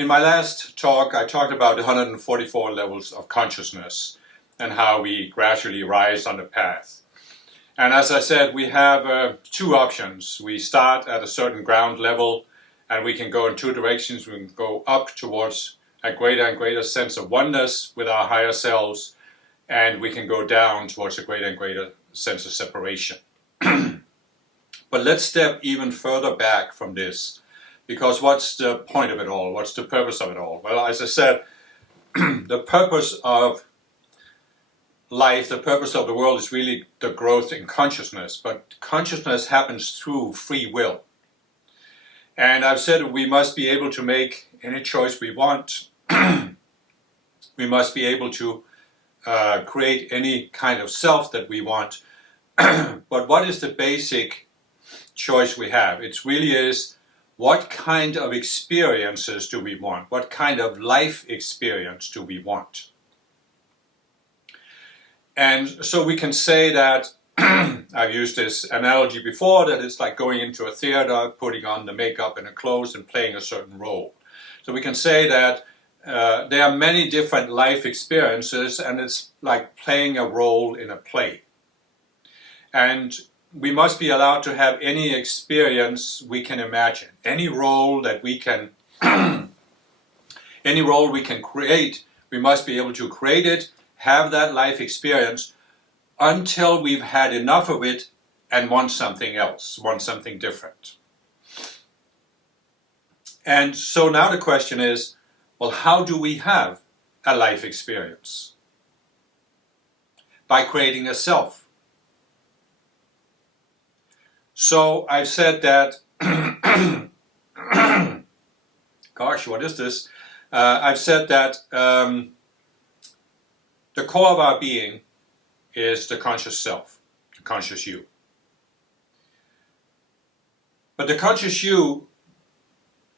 In my last talk, I talked about the 144 levels of consciousness and how we gradually rise on the path. And as I said, we have two options. We start at a certain ground level, and we can go in two directions. We can go up towards a greater and greater sense of oneness with our higher selves, and we can go down towards a greater and greater sense of separation. But let's step even further back from this, because what's the point of it all? What's the purpose of it all? Well, as I said, the purpose of life, the purpose of the world is really the growth in consciousness, but consciousness happens through free will. And I've said we must be able to make any choice we want. We must be able to create any kind of self that we want. But what is the basic choice we have? It really is, what kind of experiences do we want? What kind of life experience do we want? And so we can say that, I've used this analogy before, that it's like going into a theater, putting on the makeup and the clothes and playing a certain role. So we can say that there are many different life experiences, and it's like playing a role in a play. And we must be allowed to have any experience we can imagine, any role that we can, any role we can create. We must be able to create it, have that life experience, until we've had enough of it and want something else, want something different. And so now the question is, well, how do we have a life experience? By creating a self. So I've said that, gosh, what is this? I've said that the core of our being is the conscious self, the conscious you. But the conscious you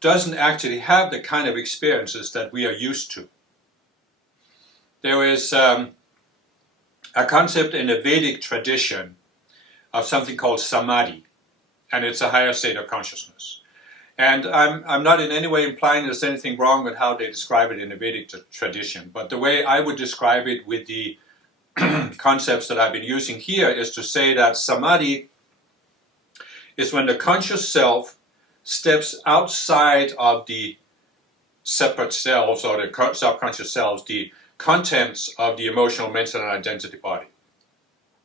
doesn't actually have the kind of experiences that we are used to. There is a concept in the Vedic tradition of something called samadhi, and it's a higher state of consciousness. And I'm not in any way implying there's anything wrong with how they describe it in the Vedic tradition, but the way I would describe it with the concepts that I've been using here is to say that samadhi is when the conscious self steps outside of the separate selves or the subconscious selves, the contents of the emotional, mental, and identity body.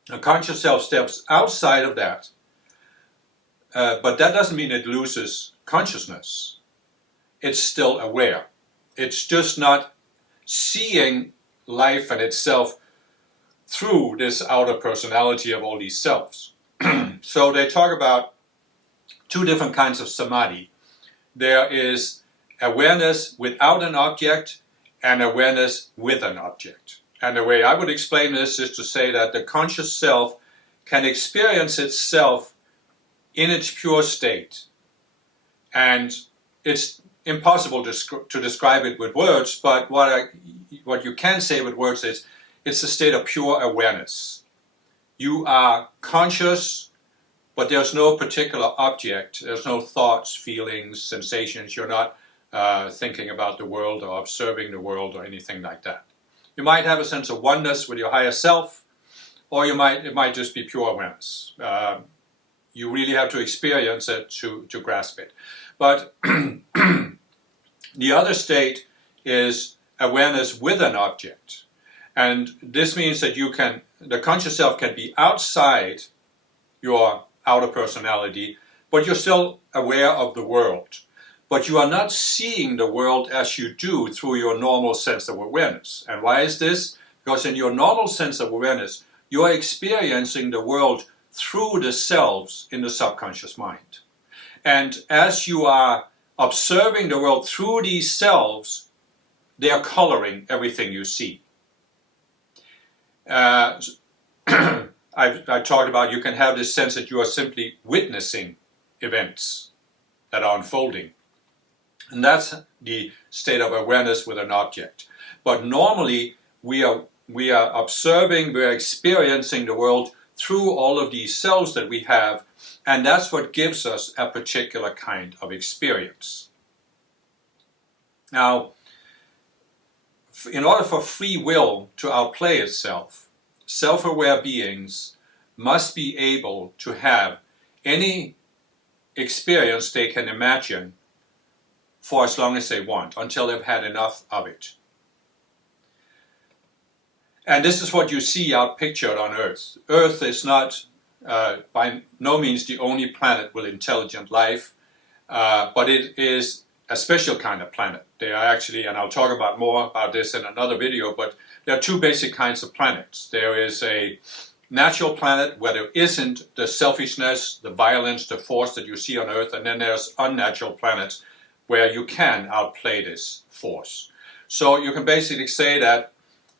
The conscious self steps outside of that, but that doesn't mean it loses consciousness. It's still aware. It's just not seeing life and itself through this outer personality of all these selves. So they talk about two different kinds of samadhi. There is awareness without an object and awareness with an object. And the way I would explain this is to say that the conscious self can experience itself in its pure state. And it's impossible to describe it with words, but what you can say with words is it's a state of pure awareness. You are conscious, but there's no particular object. There's no thoughts, feelings, sensations. You're not thinking about the world or observing the world or anything like that. You might have a sense of oneness with your higher self, or it might just be pure awareness. You really have to experience it to grasp it. But the other state is awareness with an object. And this means that the conscious self can be outside your outer personality, but you're still aware of the world. But you are not seeing the world as you do through your normal sense of awareness. And why is this? Because in your normal sense of awareness, you are experiencing the world through the selves in the subconscious mind. And as you are observing the world through these selves, they are coloring everything you see. I talked about you can have this sense that you are simply witnessing events that are unfolding. And that's the state of awareness with an object. But normally we are observing, we are experiencing the world through all of these selves that we have, and that's what gives us a particular kind of experience. Now, in order for free will to outplay itself, self-aware beings must be able to have any experience they can imagine for as long as they want, until they've had enough of it. And this is what you see out pictured on Earth. Earth is not by no means the only planet with intelligent life, but it is a special kind of planet. They are actually, and I'll talk about more about this in another video, but there are two basic kinds of planets. There is a natural planet where there isn't the selfishness, the violence, the force that you see on Earth, and then there's unnatural planets where you can outplay this force. So you can basically say that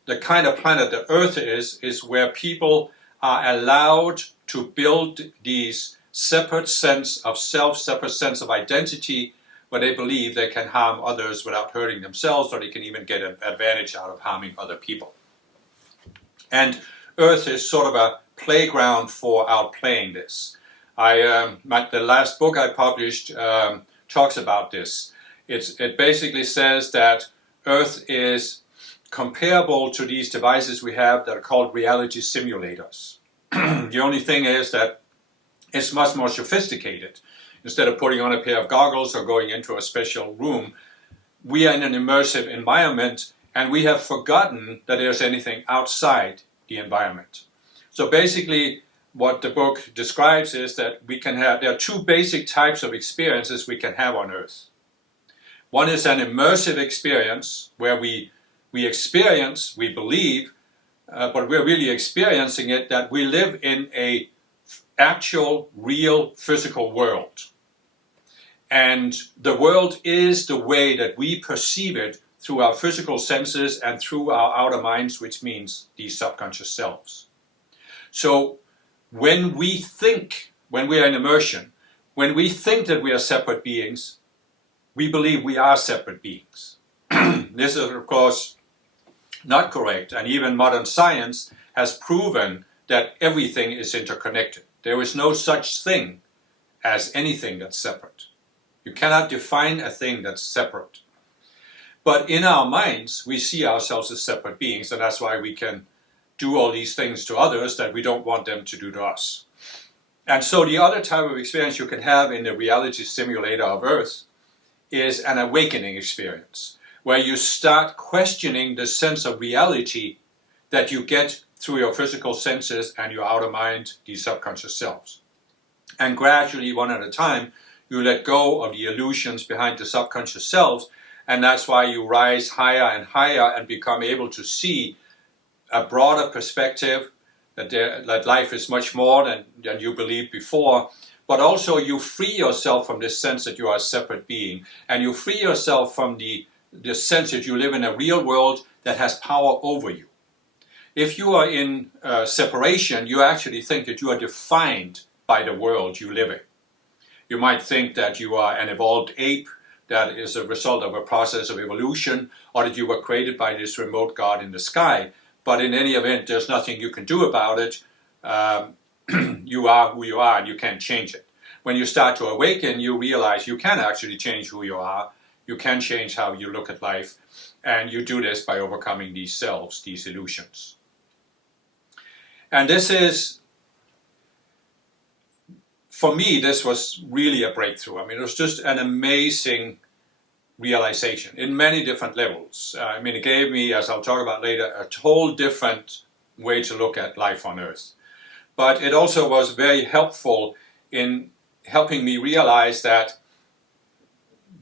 the kind of planet that Earth is where people are allowed to build these separate sense of self, separate sense of identity, where they believe they can harm others without hurting themselves, or they can even get an advantage out of harming other people. And Earth is sort of a playground for outplaying this. The last book I published talks about this. It basically says that Earth is comparable to these devices we have that are called reality simulators. The only thing is that it's much more sophisticated. Instead of putting on a pair of goggles or going into a special room, we are in an immersive environment, and we have forgotten that there's anything outside the environment. So basically, what the book describes is that there are two basic types of experiences we can have on Earth. One is an immersive experience where we experience, we believe, but we're really experiencing it, that we live in a actual, real, physical world. And the world is the way that we perceive it through our physical senses and through our outer minds, which means these subconscious selves. So when we are in immersion, when we think that we are separate beings, we believe we are separate beings. This is, of course, not correct, and even modern science has proven that everything is interconnected. There is no such thing as anything that's separate. You cannot define a thing that's separate. But in our minds, we see ourselves as separate beings, and that's why we can do all these things to others that we don't want them to do to us. And so the other type of experience you can have in the reality simulator of Earth is an awakening experience, where you start questioning the sense of reality that you get through your physical senses and your outer mind, these subconscious selves. And gradually, one at a time, you let go of the illusions behind the subconscious selves, and that's why you rise higher and higher and become able to see a broader perspective, that life is much more than you believed before. But also you free yourself from this sense that you are a separate being, and you free yourself from the sense that you live in a real world that has power over you. If you are in separation, you actually think that you are defined by the world you live in. You might think that you are an evolved ape that is a result of a process of evolution, or that you were created by this remote God in the sky. But in any event, there's nothing you can do about it. You are who you are, and you can't change it. When you start to awaken, you realize you can actually change who you are. You can change how you look at life, and you do this by overcoming these selves, these illusions. And this is, for me, this was really a breakthrough. I mean, it was just an amazing realization in many different levels. It gave me, as I'll talk about later, a whole different way to look at life on Earth. But it also was very helpful in helping me realize that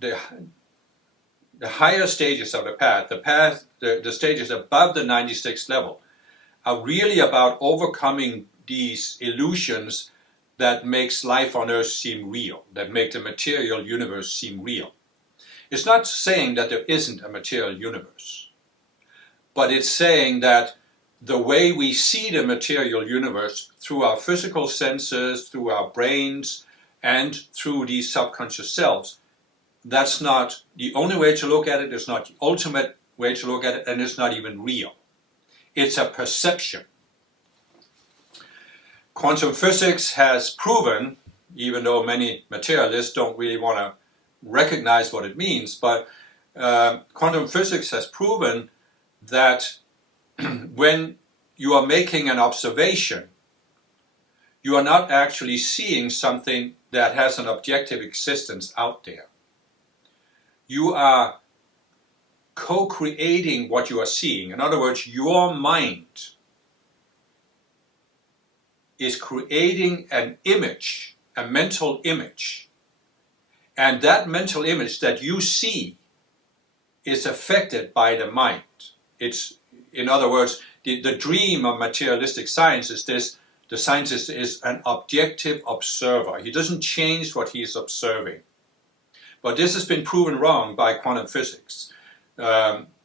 the higher stages of the path, the stages above the 96th level, are really about overcoming these illusions that makes life on Earth seem real, that make the material universe seem real. It's not saying that there isn't a material universe, but it's saying that the way we see the material universe through our physical senses, through our brains, and through these subconscious selves, that's not the only way to look at it, it's not the ultimate way to look at it, and it's not even real. It's a perception. Quantum physics has proven, even though many materialists don't really want to recognize what it means, but quantum physics has proven that when you are making an observation, you are not actually seeing something that has an objective existence out there. You are co-creating what you are seeing. In other words, your mind is creating an image, a mental image. And that mental image that you see is affected by the mind. It's, in other words, the dream of materialistic science is this: the scientist is an objective observer. He doesn't change what he is observing. But this has been proven wrong by quantum physics.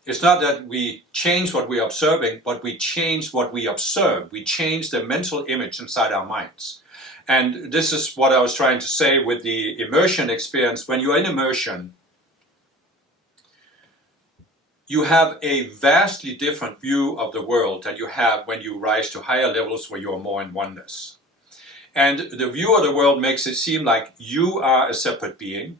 It's not that we change what we are observing, but we change what we observe. We change the mental image inside our minds. And this is what I was trying to say with the immersion experience. When you're in immersion, you have a vastly different view of the world than you have when you rise to higher levels where you are more in oneness. And the view of the world makes it seem like you are a separate being.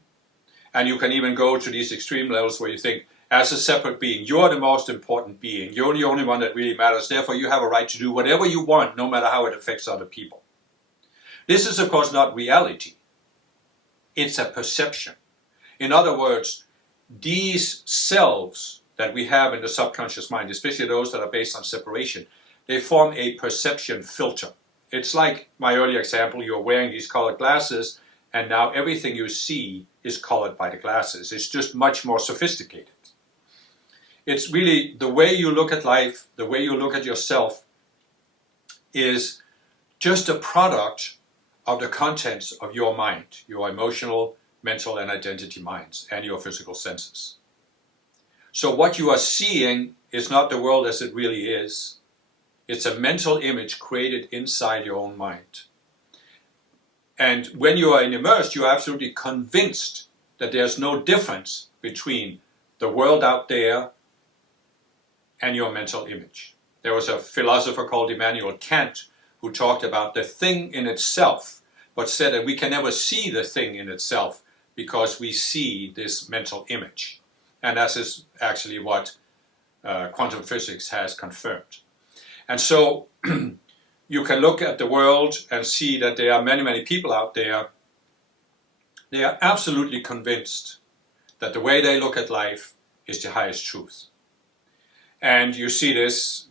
And you can even go to these extreme levels where you think, as a separate being, you're the most important being. You're the only one that really matters. Therefore, you have a right to do whatever you want, no matter how it affects other people. This is, of course, not reality. It's a perception. In other words, these selves that we have in the subconscious mind, especially those that are based on separation, they form a perception filter. It's like my earlier example: you're wearing these colored glasses, and now everything you see is colored by the glasses. It's just much more sophisticated. It's really the way you look at life, the way you look at yourself, is just a product of the contents of your mind, your emotional, mental, and identity minds, and your physical senses. So what you are seeing is not the world as it really is. It's a mental image created inside your own mind. And when you are immersed, you are absolutely convinced that there's no difference between the world out there and your mental image. There was a philosopher called Immanuel Kant who talked about the thing in itself, but said that we can never see the thing in itself because we see this mental image. And that is actually what quantum physics has confirmed. And so you can look at the world and see that there are many, many people out there. They are absolutely convinced that the way they look at life is the highest truth. And you see this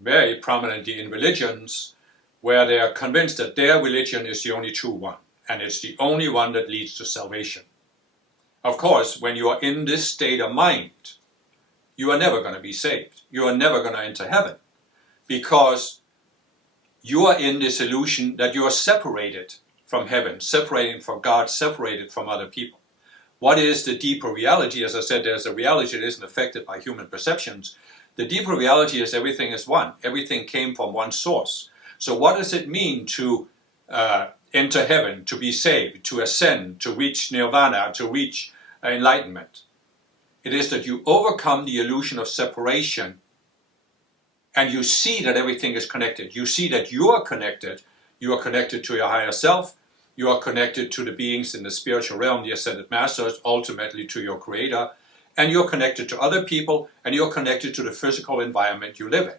very prominently in religions, where they are convinced that their religion is the only true one, and it's the only one that leads to salvation. Of course, when you are in this state of mind, you are never going to be saved. You are never going to enter heaven, because you are in this illusion that you are separated from heaven, separated from God, separated from other people. What is the deeper reality? As I said, there's a reality that isn't affected by human perceptions. The deeper reality is everything is one. Everything came from one source. So what does it mean to enter heaven, to be saved, to ascend, to reach nirvana, to reach enlightenment? It is that you overcome the illusion of separation, and you see that everything is connected. You see that you are connected. You are connected to your higher self. You are connected to the beings in the spiritual realm, the ascended masters, ultimately to your creator. And you're connected to other people, and you're connected to the physical environment you live in.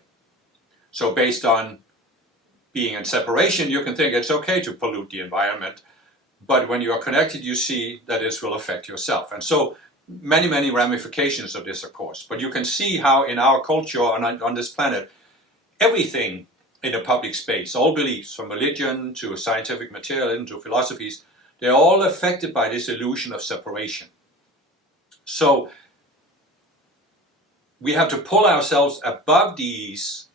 So based on being in separation, you can think it's okay to pollute the environment. But when you are connected, you see that this will affect yourself. And so many, many ramifications of this, of course. But you can see how in our culture on this planet, everything in the public space, all beliefs, from religion to scientific materialism to philosophies, they're all affected by this illusion of separation. So we have to pull ourselves above these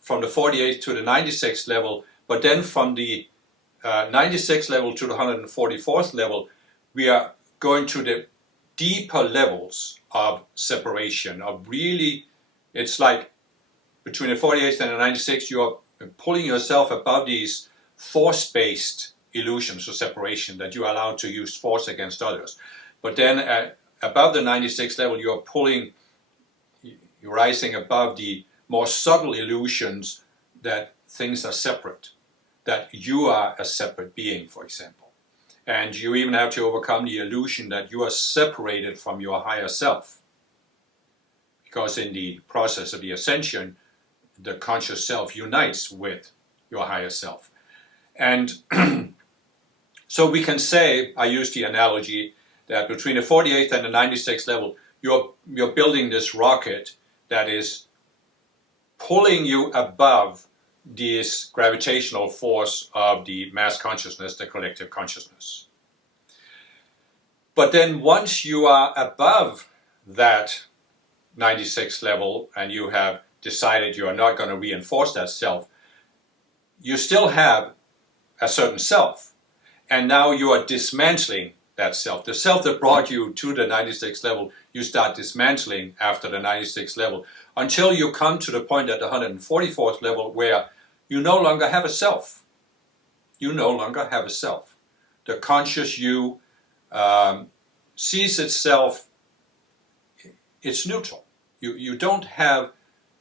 from the 48th to the 96th level, but then from the 96th level to the 144th level, we are going to the deeper levels of separation, of really, it's like between the 48th and the 96th, you are pulling yourself above these force-based illusions of separation, that you are allowed to use force against others. But then above the 96th level, you're rising above the more subtle illusions that things are separate, that you are a separate being, for example. And you even have to overcome the illusion that you are separated from your higher self. because in the process of the ascension, the conscious self unites with your higher self. And so we can say, I use the analogy, that between the 48th and the 96th level, you're building this rocket that is pulling you above this gravitational force of the mass consciousness, the collective consciousness. But then once you are above that 96th level and you have decided you are not going to reinforce that self, you still have a certain self. And now you are dismantling that self. The self that brought you to the 96th level, you start dismantling after the 96th level until you come to the point at the 144th level where you no longer have a self. You no longer have a self. The conscious you sees itself, it's neutral. You don't have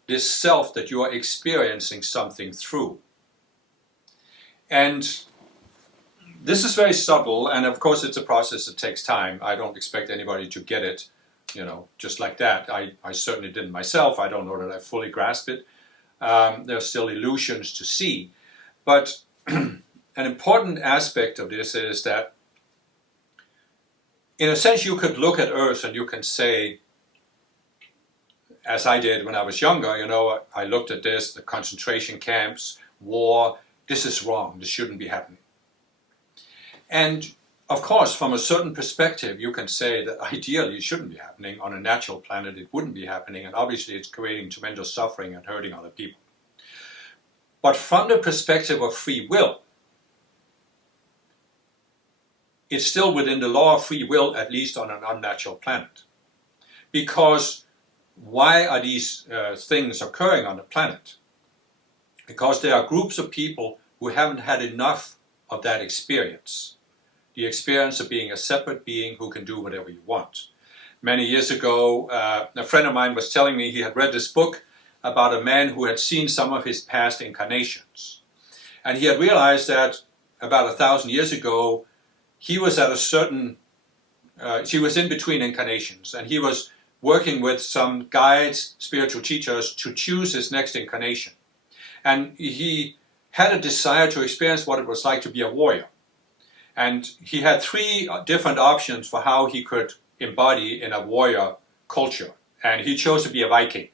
this self that you are experiencing something through. And this is very subtle, and of course it's a process that takes time. I don't expect anybody to get it, just like that. I certainly didn't myself. I don't know that I fully grasped it. There are still illusions to see. But an important aspect of this is that, in a sense, you could look at Earth and you can say, as I did when I was younger, I looked at this, the concentration camps, war, this is wrong, this shouldn't be happening. And of course, from a certain perspective, you can say that ideally it shouldn't be happening. On a natural planet, it wouldn't be happening, and obviously it's creating tremendous suffering and hurting other people. But from the perspective of free will, it's still within the law of free will, at least on an unnatural planet. Because why are these things occurring on the planet? Because there are groups of people who haven't had enough of that experience. The experience of being a separate being who can do whatever you want. Many years ago, a friend of mine was telling me he had read this book about a man who had seen some of his past incarnations. And he had realized that about 1,000 years ago, he was at a certain, he was in between incarnations, and he was working with some guides, spiritual teachers, to choose his next incarnation. And he had a desire to experience what it was like to be a warrior. And he had 3 different options for how he could embody in a warrior culture. And he chose to be a Viking.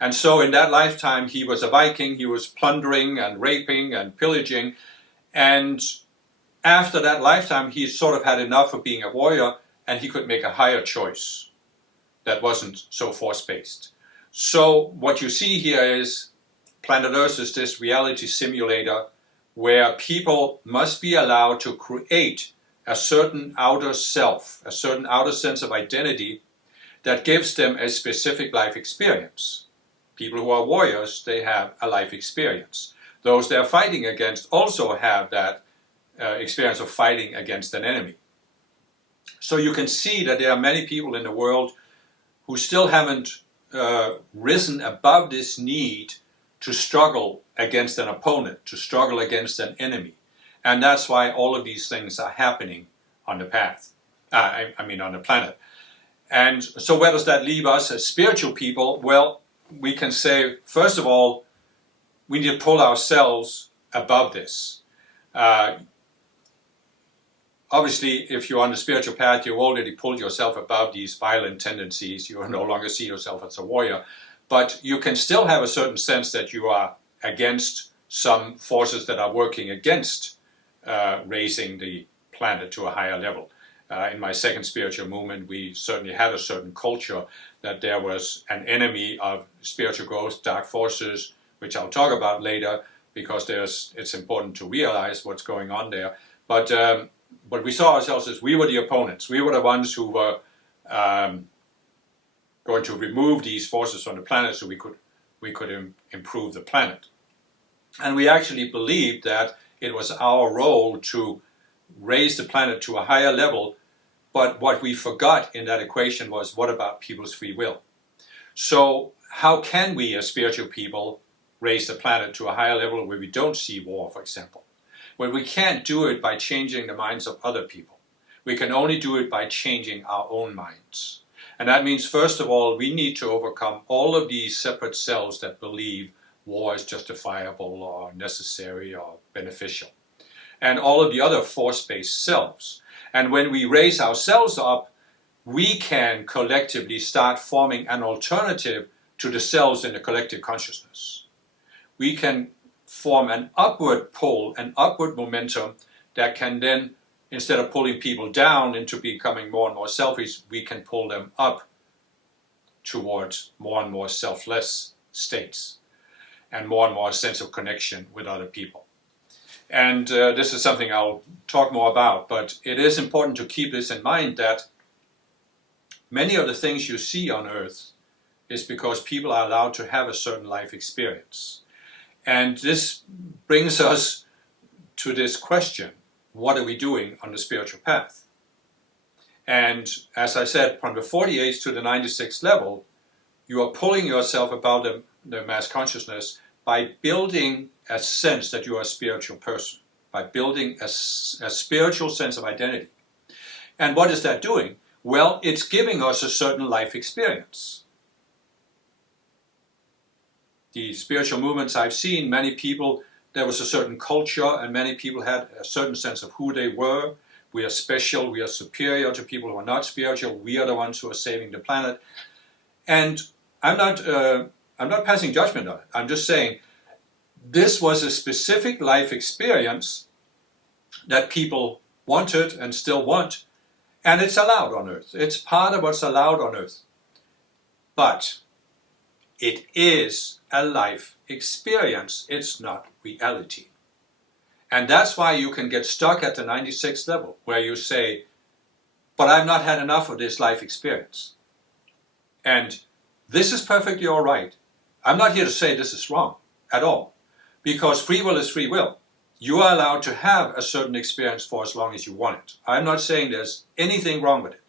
And so in that lifetime, he was a Viking. He was plundering and raping and pillaging. And after that lifetime, he sort of had enough of being a warrior, and he could make a higher choice that wasn't so force-based. So what you see here is Planet Earth is this reality simulator where people must be allowed to create a certain outer self, a certain outer sense of identity that gives them a specific life experience. People who are warriors, they have a life experience. Those they're fighting against also have that experience of fighting against an enemy. So you can see that there are many people in the world who still haven't risen above this need to struggle against an opponent, to struggle against an enemy. And that's why all of these things are happening on the path, on the planet. And so where does that leave us as spiritual people? Well, we can say, first of all, we need to pull ourselves above this. Obviously, if you're on the spiritual path, you've already pulled yourself above these violent tendencies. You no longer see yourself as a warrior. But you can still have a certain sense that you are against some forces that are working against raising the planet to a higher level. In my second spiritual movement, we certainly had a certain culture that there was an enemy of spiritual growth, dark forces, which I'll talk about later, because it's important to realize what's going on there. But we saw ourselves as we were the opponents. We were the ones who were going to remove these forces from the planet so we could improve the planet. And we actually believed that it was our role to raise the planet to a higher level, but what we forgot in that equation was, what about people's free will? So how can we as spiritual people raise the planet to a higher level where we don't see war, for example? Well, we can't do it by changing the minds of other people. We can only do it by changing our own minds. And that means, first of all, we need to overcome all of these separate selves that believe war is justifiable or necessary or beneficial, and all of the other force-based selves. And when we raise ourselves up, we can collectively start forming an alternative to the selves in the collective consciousness. We can form an upward pull, an upward momentum that can then, instead of pulling people down into becoming more and more selfish, we can pull them up towards more and more selfless states and more sense of connection with other people. And this is something I'll talk more about, but it is important to keep this in mind, that many of the things you see on earth is because people are allowed to have a certain life experience. And this brings us to this question: what are we doing on the spiritual path? And as I said, from the 48th to the 96th level, you are pulling yourself above the mass consciousness by building a sense that you are a spiritual person, by building a spiritual sense of identity. And what is that doing? Well, it's giving us a certain life experience. The spiritual movements I've seen, many people, there was a certain culture, and many people had a certain sense of who they were. We are special, we are superior to people who are not spiritual, we are the ones who are saving the planet. And I'm not passing judgment on it. I'm just saying this was a specific life experience that people wanted and still want, and it's allowed on earth. It's part of what's allowed on earth. But it is a life experience. It's not reality. And that's why you can get stuck at the 96th level, where you say, but I've not had enough of this life experience. And this is perfectly all right. I'm not here to say this is wrong at all, because free will is free will. You are allowed to have a certain experience for as long as you want it. I'm not saying there's anything wrong with it.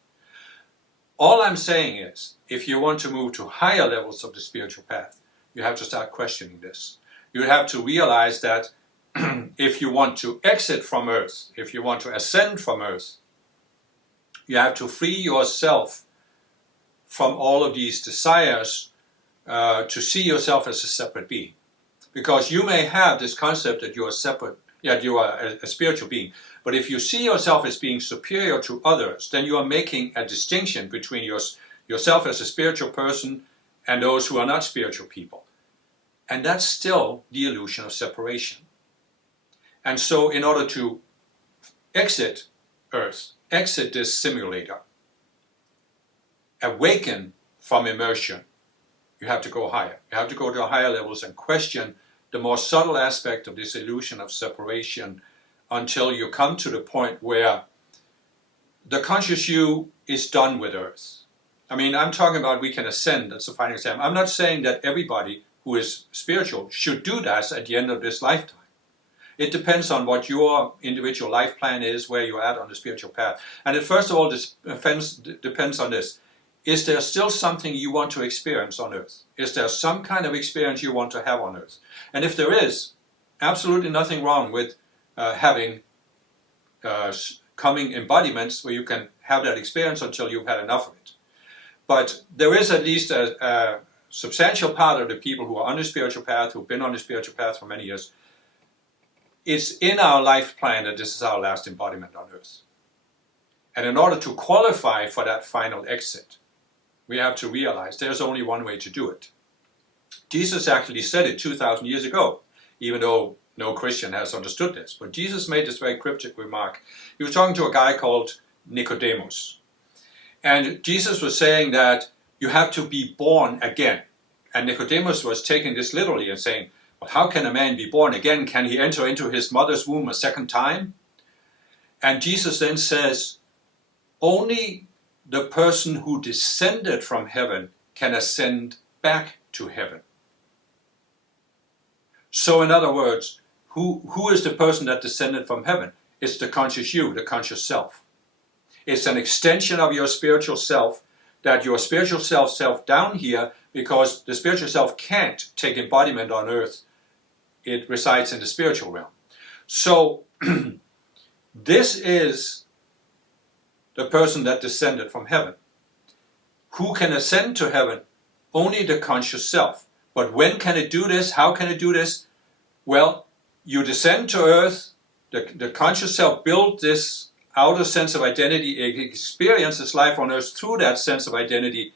All I'm saying is, if you want to move to higher levels of the spiritual path, you have to start questioning this. You have to realize that if you want to exit from earth, if you want to ascend from earth, you have to free yourself from all of these desires to see yourself as a separate being. Because you may have this concept that you are separate, that you are a spiritual being. But if you see yourself as being superior to others, then you are making a distinction between yourself as a spiritual person and those who are not spiritual people. And that's still the illusion of separation. And so in order to exit earth, exit this simulator, awaken from immersion, you have to go higher. You have to go to higher levels and question the more subtle aspect of this illusion of separation until you come to the point where the conscious you is done with earth. I mean, I'm talking about we can ascend, that's the final exam. I'm not saying that everybody who is spiritual should do that at the end of this lifetime. It depends on what your individual life plan is, where you're at on the spiritual path. And it first of all depends on this. Is there still something you want to experience on earth? Is there some kind of experience you want to have on earth? And if there is, absolutely nothing wrong with having coming embodiments where you can have that experience until you've had enough of it. But there is at least a substantial part of the people who are on the spiritual path, who've been on the spiritual path for many years. It's in our life plan that this is our last embodiment on earth. And in order to qualify for that final exit, we have to realize there's only one way to do it. Jesus actually said it 2,000 years ago, even though no Christian has understood this. But Jesus made this very cryptic remark. He was talking to a guy called Nicodemus. And Jesus was saying that you have to be born again. And Nicodemus was taking this literally and saying, well, how can a man be born again? Can he enter into his mother's womb a second time? And Jesus then says, only the person who descended from heaven can ascend back to heaven. So in other words, who is the person that descended from heaven? It's the conscious you, the conscious self. It's an extension of your spiritual self, that your spiritual self down here, because the spiritual self can't take embodiment on earth. It resides in the spiritual realm. So this is the person that descended from heaven, Who can ascend to heaven? Only the conscious self. But when can it do this? How can it do this? Well, you descend to earth, the conscious self builds this outer sense of identity, it experiences life on earth through that sense of identity,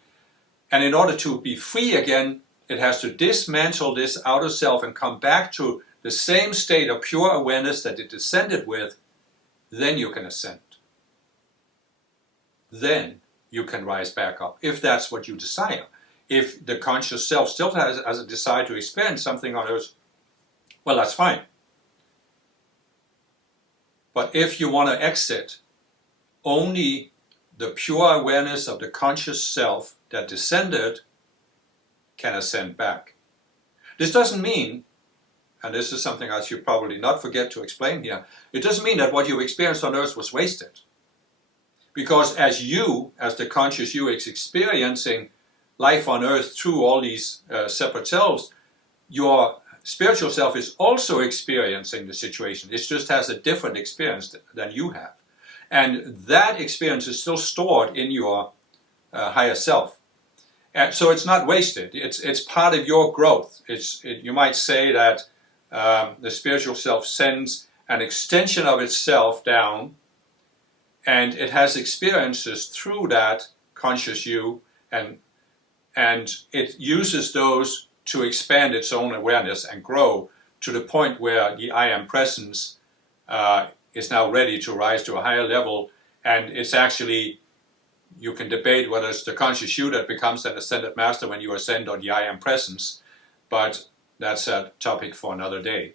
and in order to be free again, it has to dismantle this outer self and come back to the same state of pure awareness that it descended with. Then you can ascend. Then you can rise back up, if that's what you desire. If the conscious self still has a desire to experience something on earth, well, that's fine. But if you want to exit, only the pure awareness of the conscious self that descended can ascend back. This doesn't mean, and this is something I should probably not forget to explain here, it doesn't mean that what you experienced on earth was wasted. Because as the conscious you, is experiencing life on earth through all these separate selves, your spiritual self is also experiencing the situation. It just has a different experience than you have. And that experience is still stored in your higher self. And so it's not wasted. It's part of your growth. You might say that the spiritual self sends an extension of itself down, and it has experiences through that conscious you, and it uses those to expand its own awareness and grow to the point where the I Am Presence is now ready to rise to a higher level. And it's actually, you can debate whether it's the conscious you that becomes an ascended master when you ascend, or the I Am Presence, but that's a topic for another day.